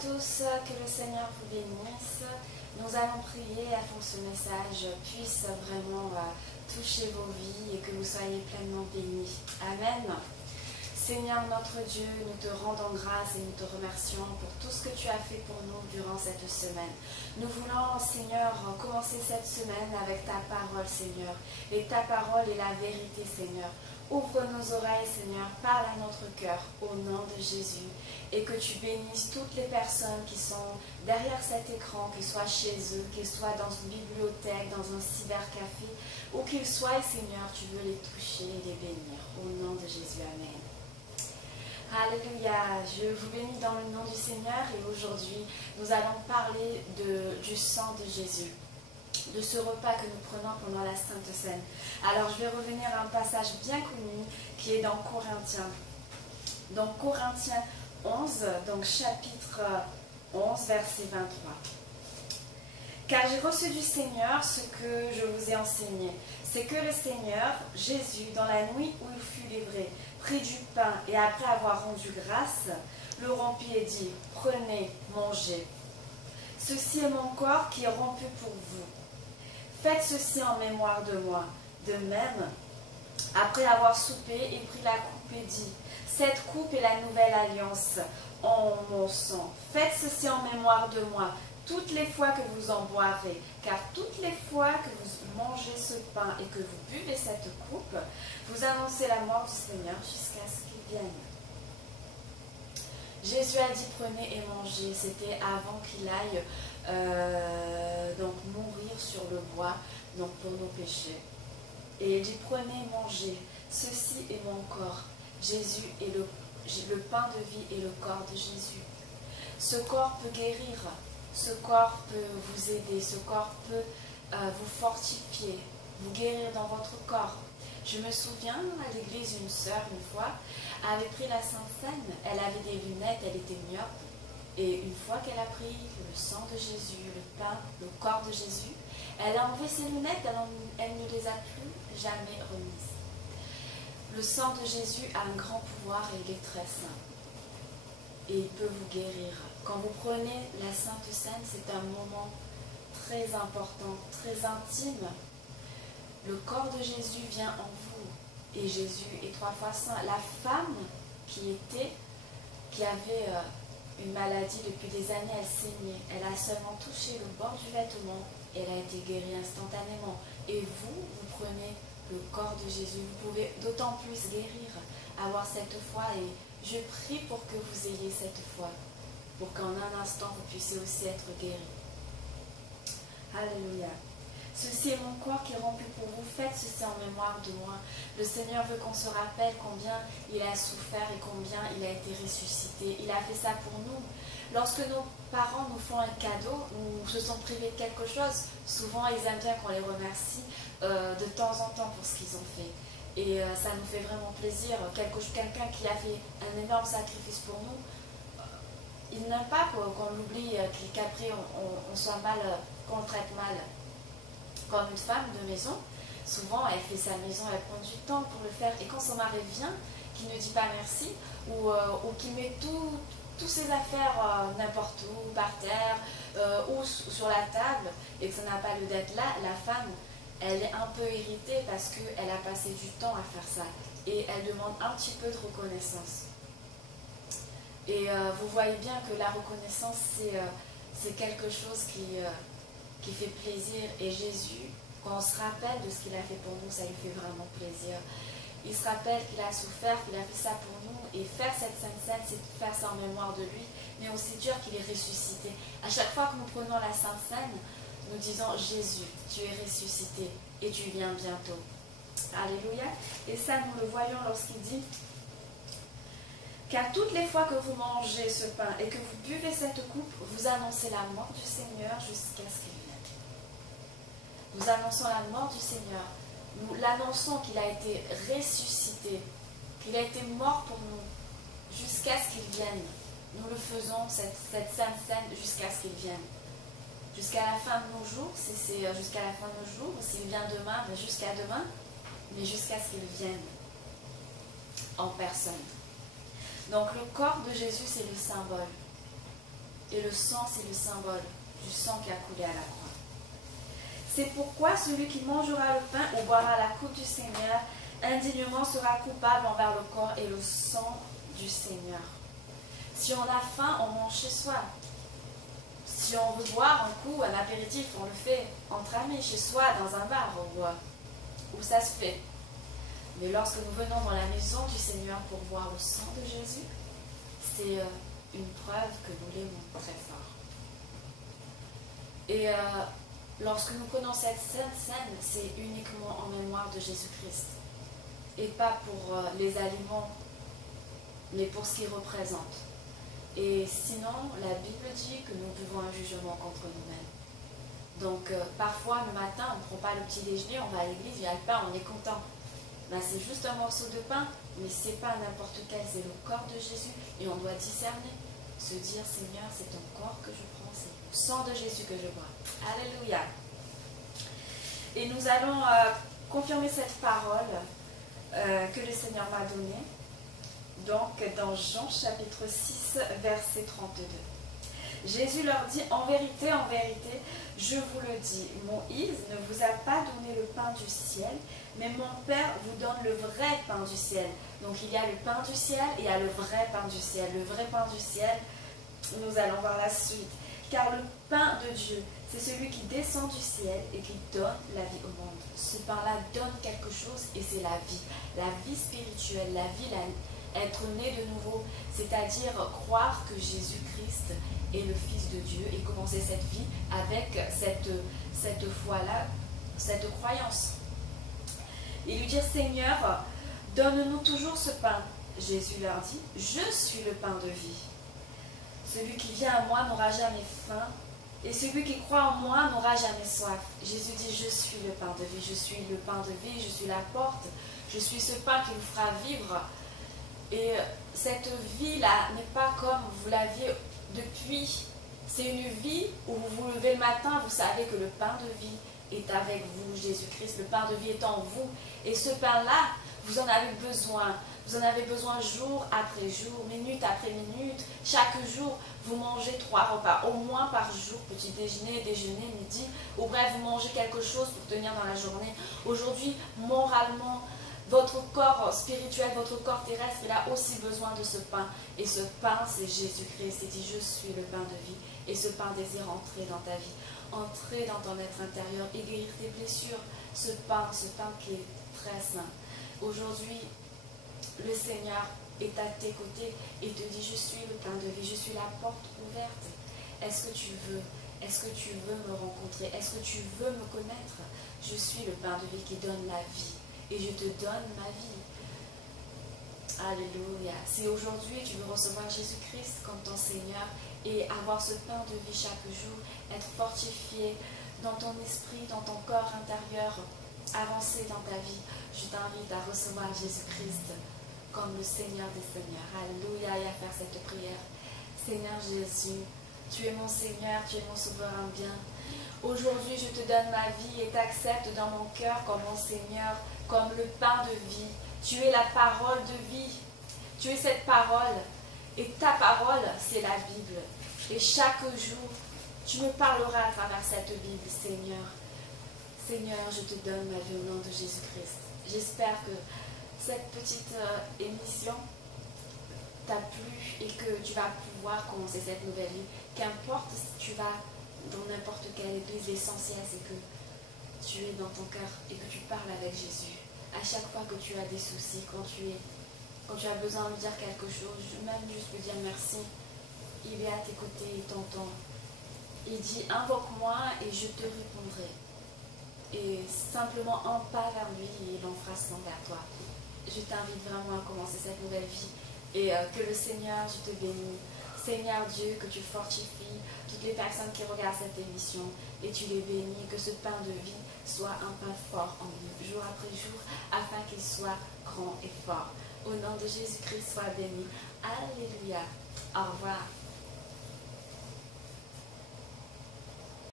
tous, que le Seigneur vous bénisse. Nous allons prier afin que ce message puisse vraiment toucher vos vies et que vous soyez pleinement bénis. Amen. Seigneur notre Dieu, nous te rendons grâce et nous te remercions pour tout ce que tu as fait pour nous durant cette semaine. Nous voulons, Seigneur, commencer cette semaine avec ta parole, Seigneur. Et ta parole est la vérité, Seigneur. Ouvre nos oreilles, Seigneur, parle à notre cœur, au nom de Jésus. Et que tu bénisses toutes les personnes qui sont derrière cet écran, qu'ils soient chez eux, qu'ils soient dans une bibliothèque, dans un cybercafé, où qu'ils soient, Seigneur, tu veux les toucher et les bénir. Au nom de Jésus, Amen. Alléluia, je vous bénis dans le nom du Seigneur et aujourd'hui nous allons parler du sang de Jésus, de ce repas que nous prenons pendant la Sainte Seine. Alors je vais revenir à un passage bien connu qui est dans Corinthiens. Donc Corinthiens 11, donc chapitre 11, verset 23. Car j'ai reçu du Seigneur ce que je vous ai enseigné, c'est que le Seigneur, Jésus, dans la nuit où il fut livré, prit du pain et après avoir rendu grâce, le rompit et dit, prenez, mangez. Ceci est mon corps qui est rompu pour vous. Faites ceci en mémoire de moi. De même, après avoir soupé, il prit la coupe et dit, cette coupe est la nouvelle alliance en mon sang. Faites ceci en mémoire de moi, toutes les fois que vous en boirez, car toutes les fois que vous mangez ce pain et que vous buvez cette coupe, vous annoncez la mort du Seigneur jusqu'à ce qu'il vienne. Jésus a dit prenez et mangez, c'était avant qu'il aille donc mourir sur le bois donc pour nos péchés. Et il dit prenez et mangez, ceci est mon corps. Jésus est le pain de vie et le corps de Jésus. Ce corps peut guérir, ce corps peut vous aider, ce corps peut vous fortifier, vous guérir dans votre corps. Je me souviens, à l'église, une sœur, une fois, avait pris la Sainte Seine. Elle avait des lunettes, elle était myope. Et une fois qu'elle a pris le sang de Jésus, le pain, le corps de Jésus, elle a enlevé ses lunettes, elle ne les a plus jamais remises. Le sang de Jésus a un grand pouvoir et il est très saint. Et il peut vous guérir. Quand vous prenez la Sainte Seine, c'est un moment très important, très intime. Le corps de Jésus vient en vous et Jésus est 3 fois saint. La femme qui avait une maladie depuis des années, elle saignait. Elle a seulement touché le bord du vêtement et elle a été guérie instantanément. Et vous prenez le corps de Jésus. Vous pouvez d'autant plus guérir, avoir cette foi et je prie pour que vous ayez cette foi, pour qu'en un instant vous puissiez aussi être guéri. Alléluia. Ceci est mon corps qui est rompu pour vous. Faites ceci en mémoire de moi. Le Seigneur veut qu'on se rappelle combien il a souffert et combien il a été ressuscité. Il a fait ça pour nous. Lorsque nos parents nous font un cadeau ou se sont privés de quelque chose, souvent ils aiment bien qu'on les remercie de temps en temps pour ce qu'ils ont fait. Et ça nous fait vraiment plaisir. Quelqu'un qui a fait un énorme sacrifice pour nous, il n'aime pas qu'on l'oublie, qu'après on soit mal, qu'on le traite mal. Comme une femme de maison, souvent elle fait sa maison, elle prend du temps pour le faire. Et quand son mari vient, qui ne dit pas merci, ou qui met toutes ses affaires n'importe où, par terre, ou sur la table, et que ça n'a pas lieu d'être là, la femme, elle est un peu irritée parce qu'elle a passé du temps à faire ça. Et elle demande un petit peu de reconnaissance. Et vous voyez bien que la reconnaissance, c'est quelque chose qui fait plaisir. Et Jésus, quand on se rappelle de ce qu'il a fait pour nous, ça lui fait vraiment plaisir. Il se rappelle qu'il a souffert, qu'il a fait ça pour nous. Et faire cette Sainte Seine, c'est faire ça en mémoire de lui, mais aussi dire qu'il est ressuscité. À chaque fois que nous prenons la Sainte Seine, nous disons Jésus, tu es ressuscité et tu viens bientôt. Alléluia. Et ça, nous le voyons lorsqu'il dit car toutes les fois que vous mangez ce pain et que vous buvez cette coupe, vous annoncez la mort du Seigneur jusqu'à ce qu'il vienne. Nous annonçons la mort du Seigneur. Nous l'annonçons qu'il a été ressuscité, qu'il a été mort pour nous, jusqu'à ce qu'il vienne. Nous le faisons, cette Sainte Seine, jusqu'à ce qu'il vienne. Jusqu'à la fin de nos jours, si c'est jusqu'à la fin de nos jours, s'il vient demain, ben jusqu'à demain, mais jusqu'à ce qu'il vienne en personne. Donc le corps de Jésus, c'est le symbole. Et le sang, c'est le symbole du sang qui a coulé à la croix. C'est pourquoi celui qui mangera le pain ou boira la coupe du Seigneur indignement sera coupable envers le corps et le sang du Seigneur. Si on a faim, on mange chez soi. Si on veut boire un coup, un apéritif, on le fait entre amis, chez soi, dans un bar, où ça se fait. Mais lorsque nous venons dans la maison du Seigneur pour boire le sang de Jésus, c'est une preuve que nous l'aimons très fort. Et lorsque nous prenons cette sainte scène, c'est uniquement en mémoire de Jésus-Christ. Et pas pour les aliments, mais pour ce qu'ils représentent. Et sinon, la Bible dit que nous buvons un jugement contre nous-mêmes. Donc, parfois, le matin, on ne prend pas le petit déjeuner, on va à l'église, il y a le pain, on est content. Ben, c'est juste un morceau de pain, mais ce n'est pas n'importe quel, c'est le corps de Jésus. Et on doit discerner, se dire, Seigneur, c'est ton corps que je prends, c'est le sang de Jésus que je bois. Alléluia. Et nous allons confirmer cette parole que le Seigneur m'a donnée. Donc, dans Jean chapitre 6, verset 32. Jésus leur dit, en vérité, je vous le dis, Moïse ne vous a pas donné le pain du ciel, mais mon Père vous donne le vrai pain du ciel. Donc, il y a le pain du ciel et il y a le vrai pain du ciel. Le vrai pain du ciel, nous allons voir la suite. Car le pain de Dieu, c'est celui qui descend du ciel et qui donne la vie au monde. Ce pain-là donne quelque chose et c'est la vie spirituelle, la vie, être né de nouveau, c'est-à-dire croire que Jésus-Christ est le Fils de Dieu et commencer cette vie avec cette foi-là, cette croyance. Et lui dire, Seigneur, donne-nous toujours ce pain. Jésus leur dit, je suis le pain de vie. Celui qui vient à moi n'aura jamais faim, et celui qui croit en moi n'aura jamais soif. Jésus dit, je suis le pain de vie, je suis le pain de vie, je suis la porte, je suis ce pain qui vous fera vivre. Et cette vie-là n'est pas comme vous l'aviez depuis. C'est une vie où vous vous levez le matin, vous savez que le pain de vie est avec vous, Jésus-Christ. Le pain de vie est en vous. Et ce pain-là, vous en avez besoin. Vous en avez besoin jour après jour, minute après minute. Chaque jour, vous mangez 3 repas, au moins par jour. Petit déjeuner, déjeuner, midi. Ou bref, vous mangez quelque chose pour tenir dans la journée. Aujourd'hui, moralement, votre corps spirituel, votre corps terrestre, il a aussi besoin de ce pain. Et ce pain, c'est Jésus-Christ. Il dit, je suis le pain de vie. Et ce pain désire entrer dans ta vie, entrer dans ton être intérieur et guérir tes blessures. Ce pain qui est très saint. Aujourd'hui, le Seigneur est à tes côtés et te dit, je suis le pain de vie, je suis la porte ouverte. Est-ce que tu veux me rencontrer? Est-ce que tu veux me connaître? Je suis le pain de vie qui donne la vie. Et je te donne ma vie. Alléluia. Si aujourd'hui tu veux recevoir Jésus-Christ comme ton Seigneur et avoir ce pain de vie chaque jour, être fortifié dans ton esprit, dans ton corps intérieur, avancer dans ta vie, je t'invite à recevoir Jésus-Christ comme le Seigneur des Seigneurs. Alléluia. Et à faire cette prière. Seigneur Jésus, tu es mon Seigneur, tu es mon souverain bien. Aujourd'hui, je te donne ma vie et t'accepte dans mon cœur comme mon Seigneur, comme le pain de vie. Tu es la parole de vie. Tu es cette parole. Et ta parole, c'est la Bible. Et chaque jour, tu me parleras à travers cette Bible, Seigneur. Seigneur, je te donne ma vie au nom de Jésus-Christ. J'espère que cette petite émission t'a plu et que tu vas pouvoir commencer cette nouvelle vie. Qu'importe si tu vas dans n'importe quelle église, l'essentiel c'est que tu es dans ton cœur et que tu parles avec Jésus. À chaque fois que tu as des soucis, quand tu as besoin de dire quelque chose, même juste lui dire merci, il est à tes côtés, il t'entend. Il dit, invoque-moi et je te répondrai. Et simplement un pas vers lui et il en fera 100 vers toi. Je t'invite vraiment à commencer cette nouvelle vie et que le Seigneur, je te bénis. Seigneur Dieu, que tu fortifies toutes les personnes qui regardent cette émission et tu les bénis, que ce pain de vie soit un pain fort en eux, jour après jour, afin qu'il soit grand et fort. Au nom de Jésus-Christ, sois béni. Alléluia. Au revoir.